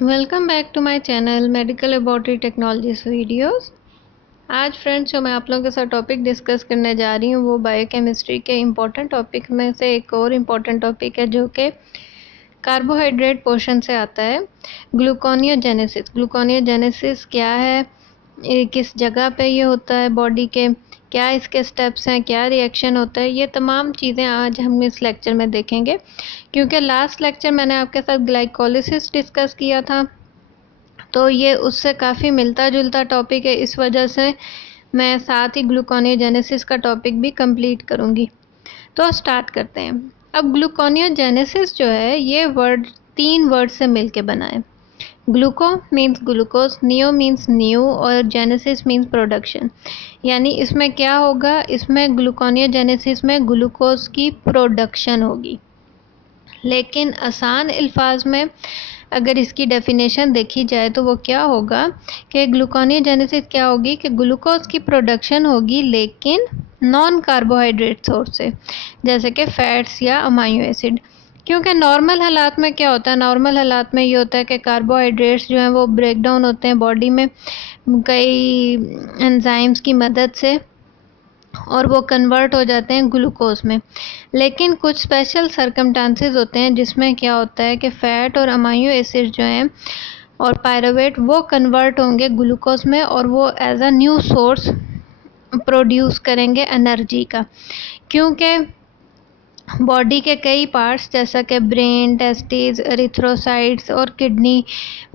Welcome back to my channel medical laboratory technologies videos. आज friends जो मैं आप लोगों के साथ टॉपिक डिस्कस करने जा रही हूँ वो बायोकेमिस्ट्री के इम्पोर्टेंट टॉपिक में से एक और इम्पोर्टेंट टॉपिक है जो कि कार्बोहाइड्रेट पोर्शन से आता है। ग्लूकोनियोजेनेसिस। ग्लूकोनियोजेनेसिस क्या है, किस जगह पे ये होता है बॉडी के, क्या इसके स्टेप्स हैं, क्या रिएक्शन होता है, ये तमाम चीज़ें आज हम इस लेक्चर में देखेंगे। क्योंकि लास्ट लेक्चर मैंने आपके साथ ग्लाइकोलिसिस डिस्कस किया था तो ये उससे काफ़ी मिलता जुलता टॉपिक है, इस वजह से मैं साथ ही ग्लूकोनियोजेनेसिस का टॉपिक भी कंप्लीट करूँगी। तो स्टार्ट करते हैं। अब ग्लूकोनियोजेनेसिस जो है ये वर्ड 3 वर्ड से मिलके बना है। Gluco means glucose, neo means new और जेनेसिस मीन्स प्रोडक्शन। यानी इसमें क्या होगा, इसमें ग्लूकोनियोजेनेसिस में ग्लूकोज की प्रोडक्शन होगी। लेकिन आसान अल्फाज में अगर इसकी डेफिनेशन देखी जाए तो वो क्या होगा कि ग्लूकोनियोजेनेसिस क्या होगी कि ग्लूकोज की प्रोडक्शन होगी लेकिन नॉन कार्बोहाइड्रेट सोर्स से, जैसे कि फैट्स या अमाइनो एसिड। क्योंकि नॉर्मल हालात में क्या होता है, नॉर्मल हालात में ये होता है कि कार्बोहाइड्रेट्स जो हैं वो ब्रेक डाउन होते हैं बॉडी में कई एंजाइम्स की मदद से और वो कन्वर्ट हो जाते हैं ग्लूकोज में। लेकिन कुछ स्पेशल सर्कमस्टांसेस होते हैं जिसमें क्या होता है कि फ़ैट और अमाइनो एसिड जो हैं और पायरुवेट वो कन्वर्ट होंगे ग्लूकोज में और वो as a new source produce करेंगे एनर्जी का। क्योंकि बॉडी के कई पार्ट्स जैसा कि ब्रेन, टेस्टिस, एरिथ्रोसाइट्स और किडनी,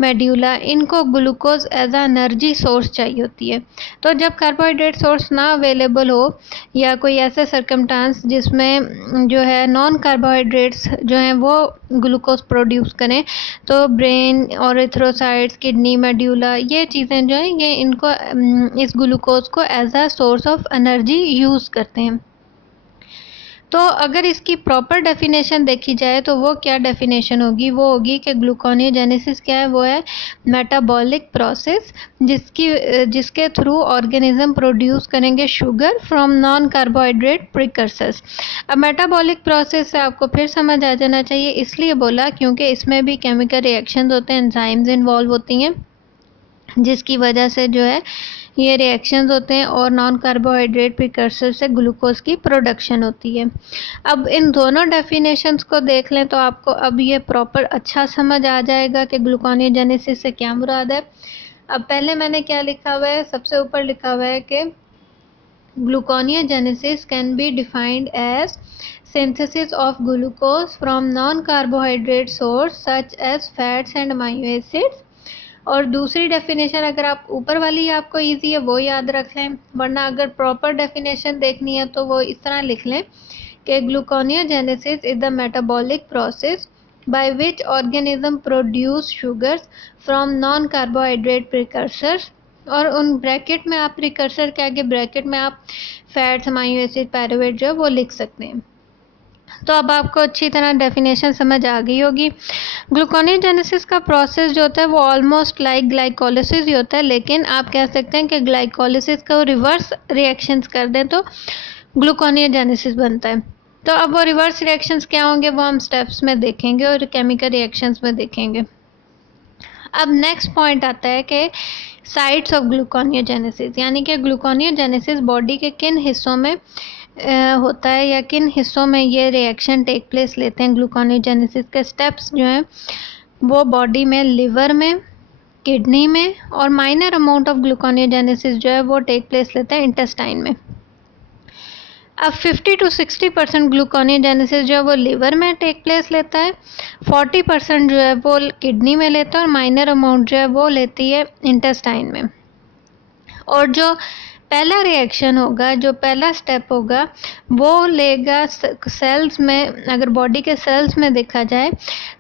मेड्यूला, इनको glucose as a energy source चाहिए होती है। तो जब कार्बोहाइड्रेट सोर्स ना अवेलेबल हो या कोई ऐसे सर्कमस्टांस जिसमें जो है नॉन कार्बोहाइड्रेट्स जो हैं वो ग्लूकोज प्रोड्यूस करें, तो ब्रेन और एरिथ्रोसाइट्स, किडनी, मेड्यूला, ये चीज़ें जो हैं ये इनको इस ग्लूकोज को as a source of energy use करते हैं। तो अगर इसकी प्रॉपर डेफिनेशन देखी जाए तो वो क्या डेफिनेशन होगी, वो होगी कि ग्लूकोनियोजेनेसिस क्या है, वो है मेटाबॉलिक प्रोसेस जिसके थ्रू ऑर्गेनिज्म प्रोड्यूस करेंगे sugar from non carbohydrate precursors. अब मेटाबॉलिक प्रोसेस से आपको फिर समझ आ जाना चाहिए, इसलिए बोला क्योंकि इसमें भी केमिकल रिएक्शंस होते हैं, एंजाइम्स इन्वॉल्व होती हैं जिसकी वजह से जो है ये रिएक्शंस होते हैं और नॉन कार्बोहाइड्रेट प्रिकर्सर से ग्लूकोज की प्रोडक्शन होती है। अब इन दोनों डेफिनेशंस को देख लें तो आपको अब ये प्रॉपर अच्छा समझ आ जाएगा कि ग्लूकोनियोजेनेसिस से क्या मुराद है। अब पहले मैंने क्या लिखा हुआ है, सबसे ऊपर लिखा हुआ है कि gluconeogenesis can be defined as synthesis of glucose from non-carbohydrate source such as fats and amino acids। और दूसरी डेफिनेशन अगर आप ऊपर वाली आपको इजी है वो याद रख लें, वरना अगर प्रॉपर डेफिनेशन देखनी है तो वो इस तरह लिख लें कि gluconeogenesis is the metabolic process by which organism produce sugars from non carbohydrate precursors. और उन ब्रैकेट में आप प्रिकर्सर के आगे ब्रैकेट में आप फैट्स, अमाइनो एसिड, पायरुवेट जो है वो लिख सकते हैं। तो अब आपको अच्छी तरह डेफिनेशन समझ आ गई होगी। ग्लूकोनियोजेनेसिस का प्रोसेस जो होता है वो ऑलमोस्ट लाइक ग्लाइकोलिसिस ही होता है, लेकिन आप कह सकते हैं कि ग्लाइकोलिसिस का रिवर्स रिएक्शंस कर दें तो ग्लूकोनियोजेनेसिस बनता है। तो अब वो रिवर्स रिएक्शंस क्या होंगे वो हम स्टेप्स में देखेंगे और केमिकल रिएक्शंस में देखेंगे। अब नेक्स्ट पॉइंट आता है कि साइट्स ऑफ ग्लूकोनियोजेनेसिस, यानी कि ग्लूकोनियोजेनेसिस बॉडी के किन हिस्सों में होता है या किन हिस्सों में ये रिएक्शन टेक प्लेस लेते हैं। ग्लूकोनियोजेनेसिस के स्टेप्स जो हैं वो बॉडी में, लिवर में, किडनी में और माइनर अमाउंट ऑफ ग्लूकोनियोजेनेसिस जो है वो टेक प्लेस लेते हैं इंटेस्टाइन में। अब 50 to 60% ग्लूकोनियोजेनेसिस जो है वो लिवर में टेक प्लेस लेता है, 40% जो है वो किडनी में लेता है और माइनर अमाउंट जो है वो लेती है इंटेस्टाइन में। और जो पहला रिएक्शन होगा, जो पहला स्टेप होगा वो लेगा सेल्स में। अगर बॉडी के सेल्स में देखा जाए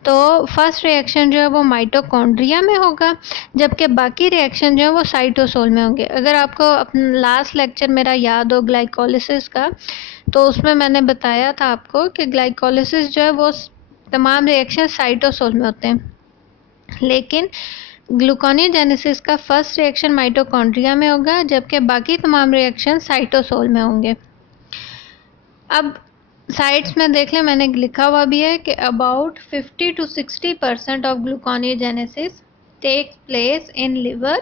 तो फर्स्ट रिएक्शन जो है वो माइटोकॉन्ड्रिया में होगा, जबकि बाकी रिएक्शन जो है वो साइटोसोल में होंगे। अगर आपको अपना लास्ट लेक्चर मेरा याद हो ग्लाइकोलिसिस का, तो उसमें मैंने बताया था आपको कि ग्लाइकोलिसिस जो है वो तमाम रिएक्शन साइटोसोल में होते हैं, लेकिन ग्लूकोनियोजेनेसिस का फर्स्ट रिएक्शन माइटोकॉन्ड्रिया में होगा जबकि बाकी तमाम रिएक्शन साइटोसोल में होंगे। अब साइट्स में देख लें, मैंने लिखा हुआ भी है कि about 50 to 60% of gluconeogenesis takes place in liver,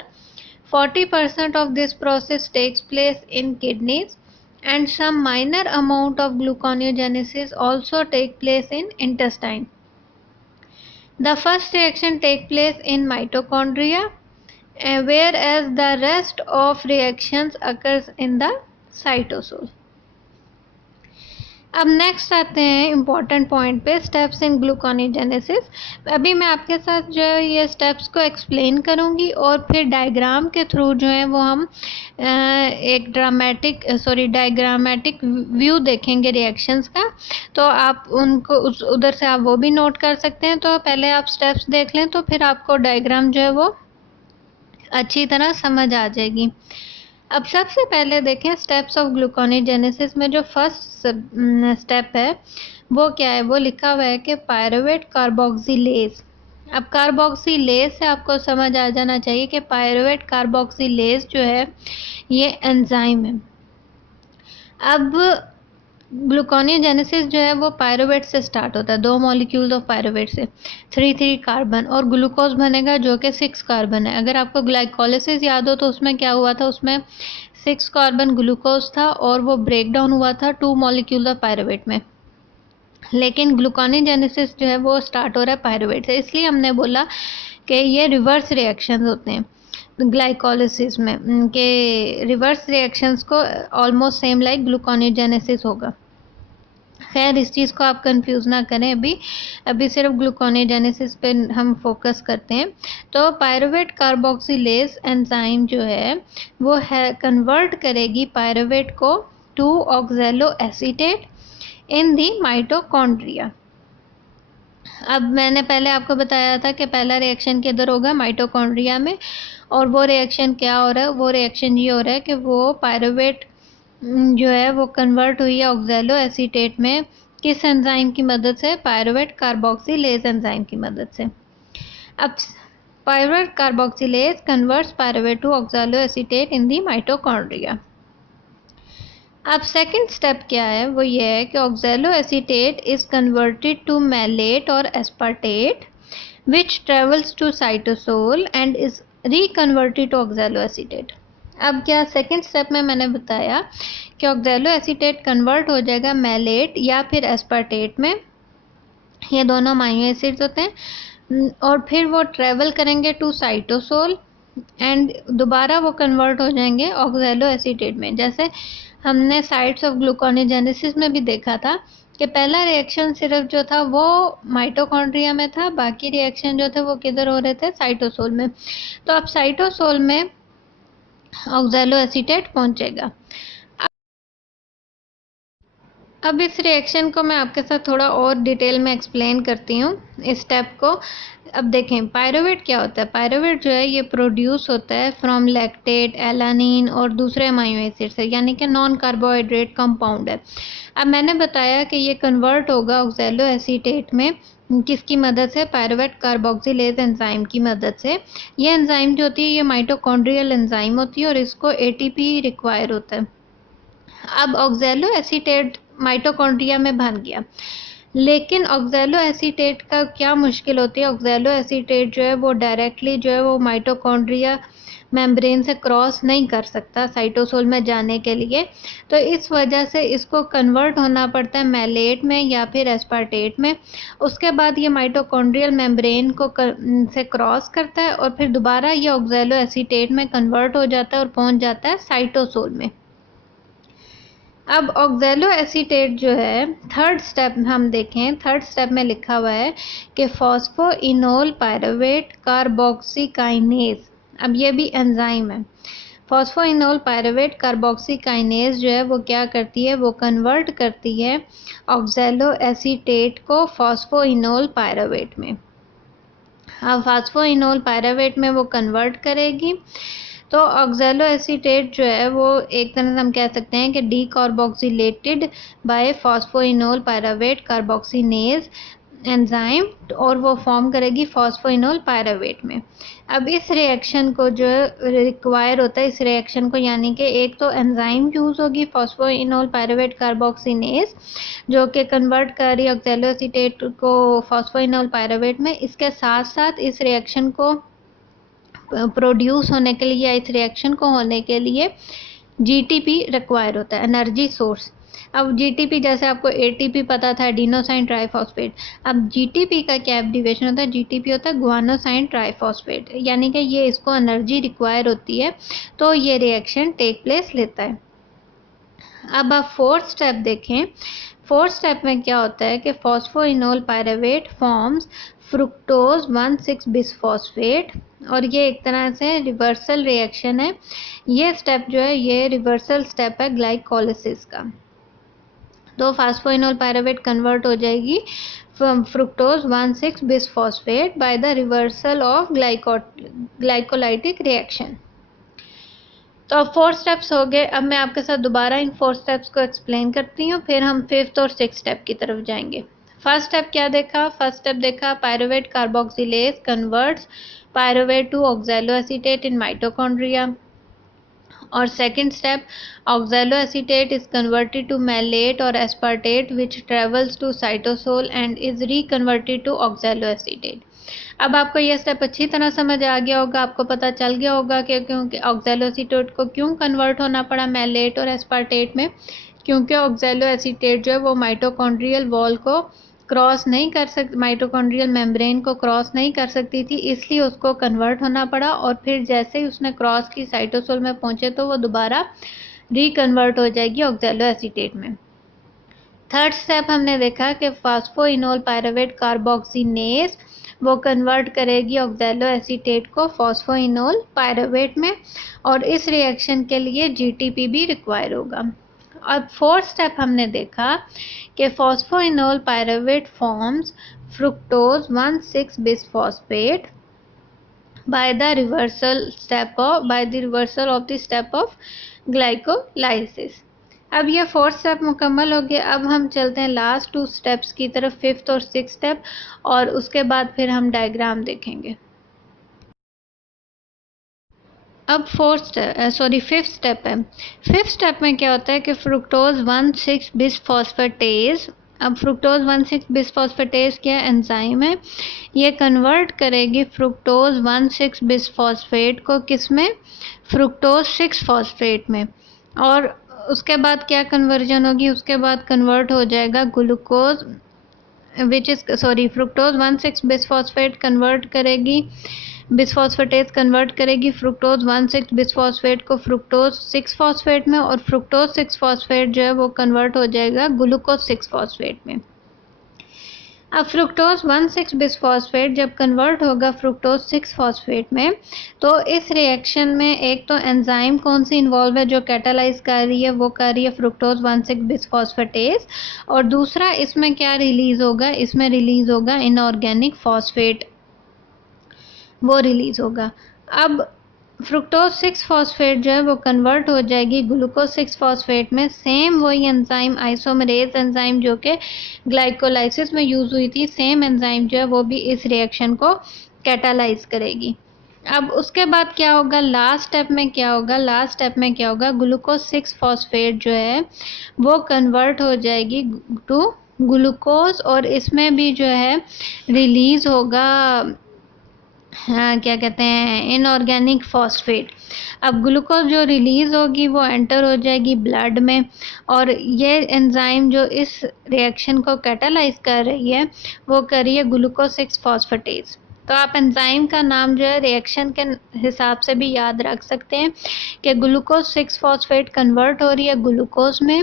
40% of this process takes place in kidneys, and some minor amount of gluconeogenesis also take place in intestine. The first reaction takes place in mitochondria, whereas the rest of reactions occurs in the cytosol. अब next आते हैं important point पे, steps in ग्लूकोनेजेनेसिस। अभी मैं आपके साथ जो है ये स्टेप्स को एक्सप्लेन करूँगी और फिर डायग्राम के थ्रू जो है वो हम एक डायग्रामेटिक व्यू देखेंगे रिएक्शंस का, तो आप उनको उधर से आप वो भी नोट कर सकते हैं। तो पहले आप स्टेप्स देख लें तो फिर आपको डायग्राम जो है वो अच्छी तरह समझ आ जाएगी। अब सबसे पहले देखें स्टेप्स ऑफ ग्लूकोनेजेनेसिस में जो फर्स्ट स्टेप है वो क्या है, वो लिखा हुआ है कि पायरुवेट कार्बोक्सिलेज। अब कार्बोक्सिलेज से आपको समझ आ जाना चाहिए कि पायरुवेट कार्बोक्सिलेज जो है ये एंजाइम है। अब ग्लूकोनेजेनेसिस जो है वो पायरुवेट से स्टार्ट होता है, 2 मॉलिक्यूल्स ऑफ पायरुवेट से 3 कार्बन, और ग्लूकोज बनेगा जो कि 6 कार्बन है। अगर आपको ग्लाइकोलिसिस याद हो तो उसमें क्या हुआ था, उसमें 6 कार्बन ग्लूकोज था और वो ब्रेक डाउन हुआ था 2 मॉलिक्यूल ऑफ पायरुवेट में। लेकिन ग्लूकोनेजेनेसिस जो है वो स्टार्ट हो रहा है पायरुवेट से, इसलिए हमने बोला कि ये रिवर्स रिएक्शंस होते हैं ग्लाइकोलिसिस में, के रिवर्स रिएक्शंस को ऑलमोस्ट सेम लाइक ग्लूकोनेजेनेसिस होगा। खैर इस चीज़ को आप कंफ्यूज ना करें, अभी सिर्फ ग्लूकोनेजेनेसिस पे हम फोकस करते हैं। तो पायरुवेट कार्बोक्सिलेज एंजाइम जो है वो है कन्वर्ट करेगी पायरुवेट को to oxalo acetate in the mitochondria. अब मैंने पहले आपको बताया था कि पहला रिएक्शन किधर होगा, माइटोकॉन्ड्रिया में, और वो रिएक्शन क्या हो रहा है, वो रिएक्शन ये हो रहा है कि वो पायरुवेट जो है वो कन्वर्ट हुई है ऑक्सैलो एसीटेट में, किस एंजाइम की मदद से, पायरुवेट कार्बोक्सिलेज एंजाइम की मदद से। अब pyruvate carboxylase converts pyruvate to oxalo acetate in the mitochondria. अब सेकंड स्टेप क्या है, वो ये है कि oxalo acetate is converted to malate और aspartate which travels to cytosol and is reconverted to oxalo acetate. अब क्या सेकंड स्टेप में मैंने बताया कि ऑक्सैलो एसीटेट कन्वर्ट हो जाएगा मैलेट या फिर एस्पार्टेट में, ये दोनों अमाइनो एसिड्स होते हैं, और फिर वो ट्रेवल करेंगे टू साइटोसोल एंड दोबारा वो कन्वर्ट हो जाएंगे ऑक्सैलो एसीटेट में। जैसे हमने साइट्स ऑफ ग्लूकोनेजेनेसिस में भी देखा था कि पहला रिएक्शन सिर्फ जो था वो माइटोकॉन्ड्रिया में था, बाकी रिएक्शन जो थे वो किधर हो रहे थे, साइटोसोल में। तो अब साइटोसोल में ऑक्सैलो एसीटेट पहुंचेगा। अब इस रिएक्शन को मैं आपके साथ थोड़ा और डिटेल में एक्सप्लेन करती हूँ इस स्टेप को। अब देखें पायरुवेट क्या होता है, पायरुवेट जो है ये प्रोड्यूस होता है फ्रॉम लैक्टेट, एलानिन और दूसरे अमाइनो एसिड से, यानी कि नॉन कार्बोहाइड्रेट कंपाउंड है। अब मैंने बताया कि ये कन्वर्ट होगा ऑक्सैलो एसीटेट में किसकी मदद से, पायरुवेट कार्बोक्सिलेज एंजाइम की मदद से। ये एंजाइम जो होती है ये माइटोकॉन्ड्रियल एंजाइम होती है और इसको एटीपी रिक्वायर होता है। अब ऑक्सैलो एसीटेट माइटोकॉन्ड्रिया में बन गया, लेकिन ऑक्सैलो एसीटेट का क्या मुश्किल होती है, ऑक्सैलो एसीटेट जो है वो डायरेक्टली जो है वो माइटोकॉन्ड्रिया मेम्ब्रेन से क्रॉस नहीं कर सकता साइटोसोल में जाने के लिए, तो इस वजह से इसको कन्वर्ट होना पड़ता है मैलेट में या फिर एस्पार्टेट में। उसके बाद ये माइटोकॉन्ड्रियल मेम्ब्रेन को से क्रॉस करता है और फिर दोबारा ये ऑक्सैलो एसीटेट में कन्वर्ट हो जाता है और पहुंच जाता है साइटोसोल में। अब ऑक्सैलो एसीटेट जो है थर्ड स्टेप हम देखें, थर्ड स्टेप में लिखा हुआ है कि फॉस्फोइनोल पायरुवेट कार्बोक्सीकाइनेज। अब ये भी एंजाइम है। फॉस्फोइनोल पायरुवेट कार्बोक्सीकाइनेज जो है वो क्या करती है, वो कन्वर्ट करती है ऑक्सैलो एसीटेट को फॉस्फोइनोल पायरुवेट में। अब फॉस्फोइनोल पायरुवेट में वो कन्वर्ट करेगी तो ऑक्सैलो एसीटेट जो है वो एक तरह से हम कह सकते हैं कि decarboxylated by phosphoenol pyruvate carboxykinase enzyme, और वो फॉर्म करेगी फॉस्फोइनोल पायरुवेट में। अब इस रिएक्शन को जो रिक्वायर होता है, इस रिएक्शन को यानी कि एक तो एंजाइम यूज़ होगी फॉस्फोइनोल पायरुवेट कार्बोक्सिनेज जो कि कन्वर्ट कर रही है ऑक्सैलो एसीटेट को फॉस्फोइनोल पायरुवेट में, इसके साथ साथ इस रिएक्शन को प्रोड्यूस होने के लिए या इस रिएक्शन को होने के लिए जीटीपी रिक्वायर होता है, एनर्जी सोर्स। अब जीटीपी जैसे आपको एटीपी पता था, एडिनोसाइन ट्राइफॉस्फेट, अब जीटीपी का क्या एब्रिविएशन होता है? जीटीपी होता है गुआनोसाइन ट्राइफॉस्फेट, यानी कि ये इसको एनर्जी रिक्वायर होती है तो ये रिएक्शन टेक प्लेस लेता है। अब आप फोर्थ स्टेप देखें। फोर्थ स्टेप में क्या होता है कि phosphoenol pyruvate forms fructose 1,6 bisphosphate, और ये एक तरह से रिवर्सल रिएक्शन है। ये स्टेप जो है ये रिवर्सल स्टेप है ग्लाइकोलिसिस का। तो फॉस्फोइनोल पायरुवेट कन्वर्ट हो जाएगी fructose 1,6 bisphosphate by the reversal of glycolytic reaction. तो अब 4 स्टेप्स हो गए। अब मैं आपके साथ दोबारा इन 4 स्टेप्स को एक्सप्लेन करती हूँ, फिर हम 5th और 6th स्टेप की तरफ जाएंगे। फर्स्ट स्टेप क्या देखा? फर्स्ट स्टेप देखा pyruvate carboxylase converts pyruvate to oxaloacetate in mitochondria. और second step, oxaloacetate is converted to malate और aspartate which travels to cytosol and is reconverted to oxaloacetate. अब आपको यह स्टेप अच्छी तरह समझ आ गया होगा, आपको पता चल गया होगा कि क्योंकि ऑक्सैलोएसीटेट को क्यों कन्वर्ट होना पड़ा मैलेट और एस्पार्टेट में, क्योंकि ऑक्सैलोएसीटेट जो है वो माइटोकॉन्ड्रियल वॉल को क्रॉस नहीं कर सकती, माइटोकॉन्ड्रियल मेम्ब्रेन को क्रॉस नहीं कर सकती थी, इसलिए उसको कन्वर्ट होना पड़ा। और फिर जैसे ही उसने क्रॉस की साइटोसोल में पहुंचे तो वो दोबारा रिकन्वर्ट हो जाएगी ऑक्सैलोएसीटेट में। थर्ड स्टेप हमने देखा कि फॉस्फोइनोल पायरुवेट कार्बोक्सिनेज वो कन्वर्ट करेगी ऑक्सैलोएसीटेट को फॉस्फोइनोल पायरुवेट में, और इस रिएक्शन के लिए जीटीपी भी रिक्वायर होगा। अब फोर्थ स्टेप हमने देखा कि phosphoenol pyruvate forms fructose 1,6 bisphosphate by the reversal of the step of glycolysis। अब ये 4th स्टेप मुकम्मल हो गया। अब हम चलते हैं लास्ट 2 स्टेप्स की तरफ, 5th और 6th स्टेप, और उसके बाद फिर हम डायग्राम देखेंगे। अब 5th स्टेप है। 5th स्टेप में क्या होता है कि फ्रुक्टोज 1,6 बिसफॉस्फेटेज, अब फ्रुक्टोज 1,6 बिसफॉस्फेटेज क्या एंजाइम है, ये कन्वर्ट करेगी फ्रुक्टोज 1,6 बिसफॉस्फेट को किस में? फ्रुक्टोज 6 फॉस्फेट में। और उसके बाद क्या कन्वर्जन होगी? उसके बाद कन्वर्ट हो जाएगा ग्लूकोज फ्रुक्टोज 1,6 बिसफॉस्फेट कन्वर्ट करेगी, बिसफॉस्फेटेज कन्वर्ट करेगी फ्रुक्टोज 1,6 बिसफॉस्फेट को फ्रुक्टोज 6 फॉस्फेट में, और फ्रुक्टोज 6 फॉस्फेट जो है वो कन्वर्ट हो जाएगा ग्लूकोज 6 फॉस्फेट में। अब फ्रुक्टोज 1,6 बिसफॉस्फेट जब कन्वर्ट होगा फ्रुक्टोज 6 फॉस्फेट में, तो इस रिएक्शन में एक तो एंजाइम कौन सी इन्वॉल्व है जो कैटालाइज कर रही है? वो कर रही है फ्रुक्टोज 1,6 बिसफॉस्फेटेज। और दूसरा इसमें क्या रिलीज होगा? इसमें रिलीज होगा इनऑर्गेनिक फॉस्फेट, वो रिलीज होगा। अब फ्रुक्टोज 6 फॉस्फेट जो है वो कन्वर्ट हो जाएगी ग्लूकोज 6 फॉस्फेट में। सेम वही एंजाइम आइसोमरेज एंजाइम जो कि ग्लाइकोलाइसिस में यूज हुई थी, सेम एंजाइम जो है वो भी इस रिएक्शन को कैटालाइज करेगी। अब उसके बाद क्या होगा? लास्ट स्टेप में क्या होगा? ग्लूकोज 6 फॉस्फेट जो है वो कन्वर्ट हो जाएगी टू ग्लूकोज, और इसमें भी जो है रिलीज होगा क्या कहते हैं, इनऑर्गेनिक फॉस्फेट। अब ग्लूकोज जो रिलीज होगी वो एंटर हो जाएगी ब्लड में, और ये एंजाइम जो इस रिएक्शन को कैटालाइज कर रही है वो कर रही है ग्लूकोज 6 फॉस्फेटेज। तो आप एंजाइम का नाम जो है रिएक्शन के हिसाब से भी याद रख सकते हैं कि ग्लूकोज 6 फॉस्फेट कन्वर्ट हो रही है ग्लूकोज में,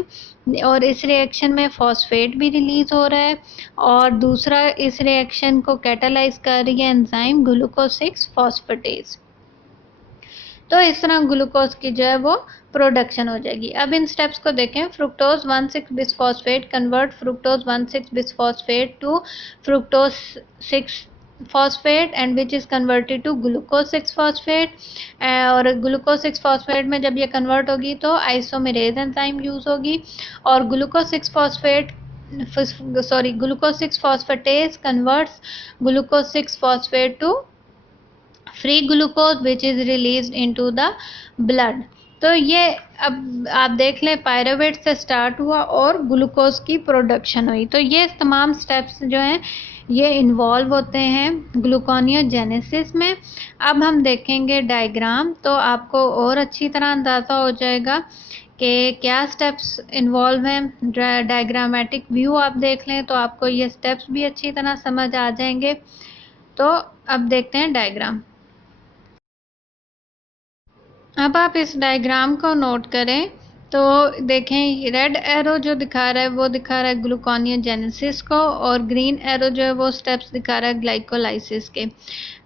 और इस रिएक्शन में फॉस्फेट भी रिलीज हो रहा है, और दूसरा इस रिएक्शन को कैटालाइज कर रही है एंजाइम ग्लूकोज 6 फॉस्फेटेज। तो इस तरह ग्लूकोज की जो है वो प्रोडक्शन हो जाएगी। अब इन स्टेप्स को देखें। Fructose 1,6 bisphosphate convert fructose 1,6 bisphosphate to fructose 6 phosphate and which is converted to glucose 6 phosphate, और ग्लूकोज 6 फॉस्फेट में जब ये कन्वर्ट होगी तो आइसोमेरेज एंजाइम यूज होगी, और glucose 6 phosphatase converts glucose 6 phosphate to free glucose which is released into the blood. तो ये अब आप देख लें पायरुवेट से स्टार्ट हुआ और ग्लूकोज की प्रोडक्शन हुई। तो ये तमाम स्टेप्स जो हैं ये इन्वॉल्व होते हैं ग्लूकोनियोजेनेसिस में। अब हम देखेंगे डायग्राम, तो आपको और अच्छी तरह अंदाज़ा हो जाएगा कि क्या स्टेप्स इन्वॉल्व हैं। डायग्रामेटिक व्यू आप देख लें तो आपको ये स्टेप्स भी अच्छी तरह समझ आ जाएंगे। तो अब देखते हैं डायग्राम। अब आप इस डायग्राम को नोट करें तो देखें, रेड एरो जो दिखा रहा है वो दिखा रहा है ग्लूकोनियोजेनेसिस को, और ग्रीन एरो जो है वो स्टेप्स दिखा रहा है ग्लाइकोलाइसिस के।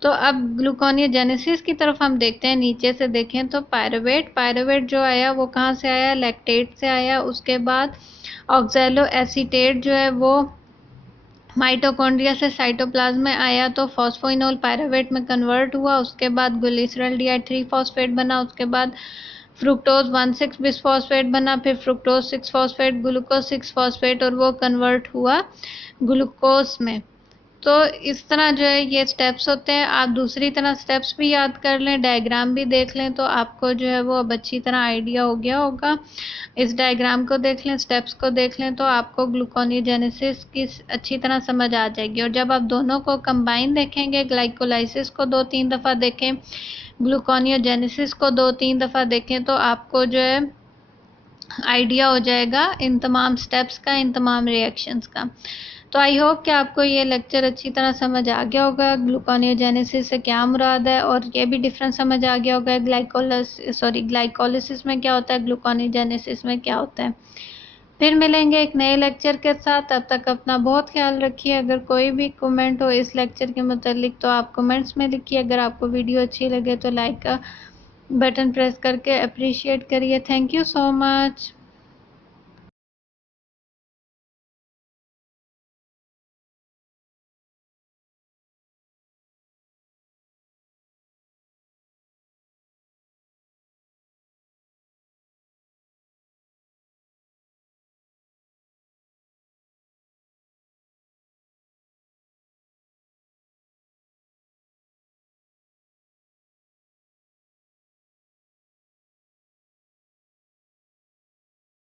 तो अब ग्लूकोनियोजेनेसिस की तरफ हम देखते हैं, नीचे से देखें तो पायरुवेट जो आया वो कहाँ से आया, लैक्टेट से आया। उसके बाद ऑक्सैलो एसीटेट जो है वो माइटोकॉन्ड्रिया से साइटोप्लाज्म में आया तो फॉस्फोइनोल पायरुवेट में कन्वर्ट हुआ। उसके बाद ग्लिसरॉल्डिहाइड 3 फॉस्फेट बना। उसके बाद फ्रुक्टोज 1,6 बिसफॉस्फेट बना, फिर फ्रुक्टोज 6 फॉस्फेट, ग्लूकोज 6 फॉस्फेट, और वो कन्वर्ट हुआ ग्लूकोज में। तो इस तरह जो है ये स्टेप्स होते हैं। आप दूसरी तरह स्टेप्स भी याद कर लें, डायग्राम भी देख लें, तो आपको जो है वो अब अच्छी तरह आइडिया हो गया होगा। इस डायग्राम को देख लें, स्टेप्स को देख लें, तो आपको ग्लूकोनियोजेनेसिस की अच्छी तरह समझ आ जाएगी। और जब आप दोनों को कंबाइन देखेंगे, ग्लाइकोलाइसिस को 2-3 दफ़ा देखें, ग्लूकोनियोजेनेसिस को 2-3 दफ़ा देखें, तो आपको जो है आइडिया हो जाएगा इन तमाम स्टेप्स का, इन तमाम रिएक्शंस का। तो आई होप कि आपको ये लेक्चर अच्छी तरह समझ आ गया होगा, ग्लूकोनियोजेनेसिस से क्या मुराद है, और ये भी डिफरेंस समझ आ गया होगा ग्लाइकोलिसिस में क्या होता है, ग्लूकोनियोजेनेसिस में क्या होता है। फिर मिलेंगे एक नए लेक्चर के साथ, तब तक अपना बहुत ख्याल रखिए। अगर कोई भी कमेंट हो इस लेक्चर के मुतालिक तो आप कमेंट्स में लिखिए। अगर आपको वीडियो अच्छी लगे तो लाइक का बटन प्रेस करके अप्रिशिएट करिए। Thank you so much.